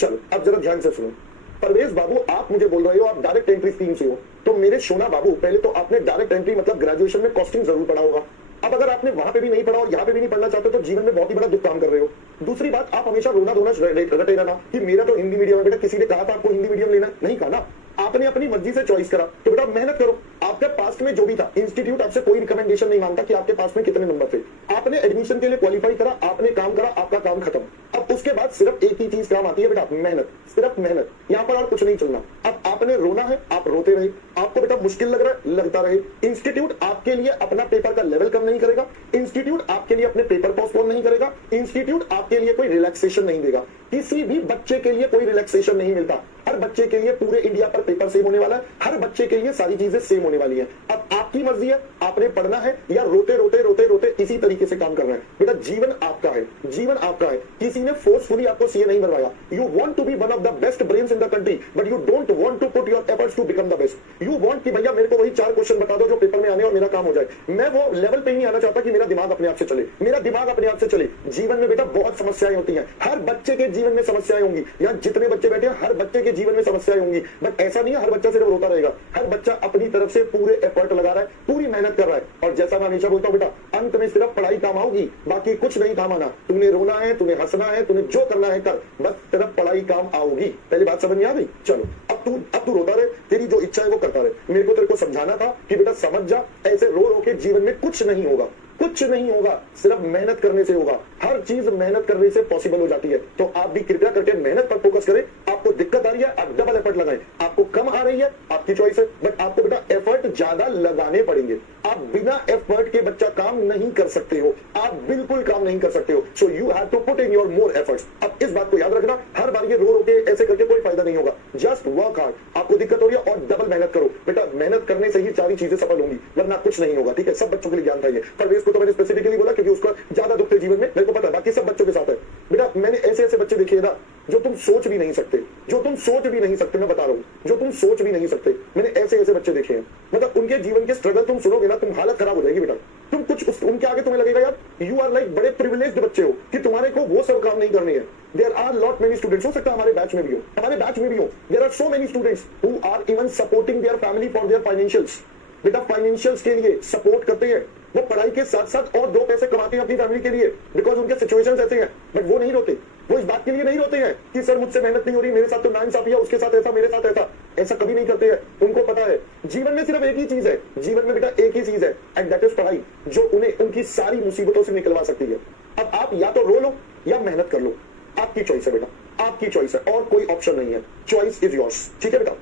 चलो अब जरा ध्यान से सुनो। परवेज बाबू, आप मुझे बोल रहे हो आप डायरेक्ट एंट्री स्कीम से हो, तो मेरे सोना बाबू पहले तो आपने डायरेक्ट एंट्री मतलब ग्रेजुएशन में कॉस्टिंग जरूर पढ़ा होगा। अब अगर आपने वहां पे भी नहीं पढ़ा और यहाँ पे भी नहीं पढ़ना चाहते तो जीवन में बहुत ही बड़ा दुख काम कर रहे हो। दूसरी बात, आप हमेशा रोना धोना रटे रहना कि मेरा तो हिंदी मीडियम है। बेटा किसी ने कहा था आपको हिंदी मीडियम लेना? नहीं कहा ना। आपने अपनी मर्जी से चॉइस करा, तो बेटा मेहनत करो। आपके पास्ट में जो भी था, इंस्टीट्यूट आपसे कोई रिकमेंडेशन नहीं मांगता कि आपके पास में कितने नंबर थे। आपने एडमिशन के लिए क्वालिफाई करा, आपने काम करा, आपका काम खत्म। अब उसके बाद सिर्फ एक ही चीज काम आती है बेटा, मेहनत, सिर्फ मेहनत। यहाँ पर और कुछ नहीं चलना। अब आपने रोना है, आप रोते रहे। आपको बेटा मुश्किल लग रहा है, लगता रहे। इंस्टीट्यूट आपके लिए अपना पेपर का लेवल कम नहीं करेगा। इंस्टीट्यूट आपके लिए अपने पेपर पोस्टपोन नहीं करेगा। इंस्टीट्यूट आपके लिए कोई रिलैक्सेशन नहीं देगा। किसी भी बच्चे के लिए कोई रिलैक्सेशन नहीं मिलता। हर बच्चे के लिए पूरे इंडिया पर पेपर सेम होने वाला है। हर बच्चे के लिए सारी चीजें सेम होने वाली है। अब आपकी मर्जी है, आपने पढ़ना है या रोते रोते रोते रोते इसी तरीके से काम करना है। बेटा जीवन आपका है, जीवन आपका है। किसी ने फोर्सफुली आपको सीए नहीं बनवाया। You want to be one of the best brains in the country, but you don't want to put your efforts to become the best. You want कि भैया मेरे को वही 4 क्वेश्चन बता दो जो पेपर में आने और मेरा काम हो जाए। मैं वो लेवल पे नहीं आना चाहता कि मेरा दिमाग अपने आप से चले, मेरा दिमाग अपने आप से चले। जीवन में बेटा बहुत समस्याएं होती हैं। हर बच्चे के जीवन में समस्याएं होंगी। यहाँ जितने बच्चे बैठे हैं हर बच्चे के जीवन में समस्याएं होंगी। बट ऐसा नहीं है हर बच्चा सिर्फ रोता रहेगा। हर बच्चा अपनी तरफ से पूरे एफर्ट लगा रहा है, पूरी मेहनत कर रहा है। और जैसा मैं हमेशा बोलता हूं बेटा, अंत में सिर्फ पढ़ाई काम आऊगी, बाकी कुछ नहीं काम आना। तूने रोना है, तूने हंसना है, तूने जो करना है कर, बस सिर्फ पढ़ाई काम आओगी। पहली बात समझ में आ गई? चलो अब तू रोता रहे, तेरी जो इच्छा है वो करता रहे। मेरे को तेरे को समझाना था कि बेटा समझ जा, ऐसे रो रो के जीवन में कुछ नहीं होगा, कुछ नहीं होगा। सिर्फ मेहनत करने से होगा। हर चीज मेहनत करने से पॉसिबल हो जाती है। तो आप भी कृपया करके मेहनत पर फोकस करें। आपको दिक्कत आ रही है, आप डबल एफर्ट लगाएं। आपको कम आ रही है, आपकी चॉइस है, बट आपको बेटा एफर्ट ज्यादा लगाने पड़ेंगे। आप बिना एफर्ट के बच्चा काम नहीं कर सकते हो। आप बिल्कुल काम नहीं कर सकते हो। So you have to put in your more efforts. अब इस बात को याद रखना, हर बार ये रो रो के ऐसे करके कोई फायदा नहीं होगा। Just work hard. आपको दिक्कत हो रही है और डबल मेहनत करो। बेटा मेहनत करने से ही सारी चीजें सफल होंगी, वरना कुछ नहीं होगा। ठीक है, सब बच्चों के लिए ज्ञान था ये। परवेज को तो मैंने स्पेसिफिकली बोला क्योंकि उसका ज्यादा दुख थे जीवन में, मेरे को पता है। बाकी सब बच्चों के साथ है। बेटा मैंने ऐसे ऐसे बच्चे देखे ना जो तुम सोच भी नहीं सकते, जो तुम सोच भी नहीं सकते। मैं बता रहा हूँ, जो तुम सोच भी नहीं सकते। मैंने ऐसे ऐसे बच्चे देखे हैं। मतलब उनके जीवन के स्ट्रगल तुम सुनोगे ना, तुम हालत खराब हो जाएगी बेटा। तुम कुछ उनके आगे तुम्हें लगेगा यार यू आर लाइक बड़े प्रिविलेज्ड बच्चे हो कि तुम्हारे को वो सब काम नहीं करने हैं। There are lot many students, हो सकता है हमारे बैच में भी हो, हमारे बैच में भी हो। There are so many students who are even supporting their family for their financials. बेटा फाइनेंशियल्स के लिए सपोर्ट करते हैं। वो पढ़ाई के साथ साथ और 2 पैसे कमाते हैं अपनी फैमिली के लिए, बिकॉज उनके सिचुएशंस ऐसे हैं। बट वो नहीं रोते। वो इस बात के लिए नहीं रोते हैं कि सर मुझसे मेहनत नहीं हो रही, मेरे साथ तो नाइंसाफी है, उसके साथ ऐसा, मेरे साथ ऐसा। ऐसा कभी नहीं करते हैं। उनको पता है जीवन में सिर्फ एक ही चीज है, जीवन में बेटा एक ही चीज है, एंड दैट इज पढ़ाई, जो उन्हें उनकी सारी मुसीबतों से निकलवा सकती है। अब आप या तो रो लो या मेहनत कर लो। आपकी चॉइस है बेटा, आपकी चॉइस है, और कोई ऑप्शन नहीं है। Choice is yours. ठीक है बेटा।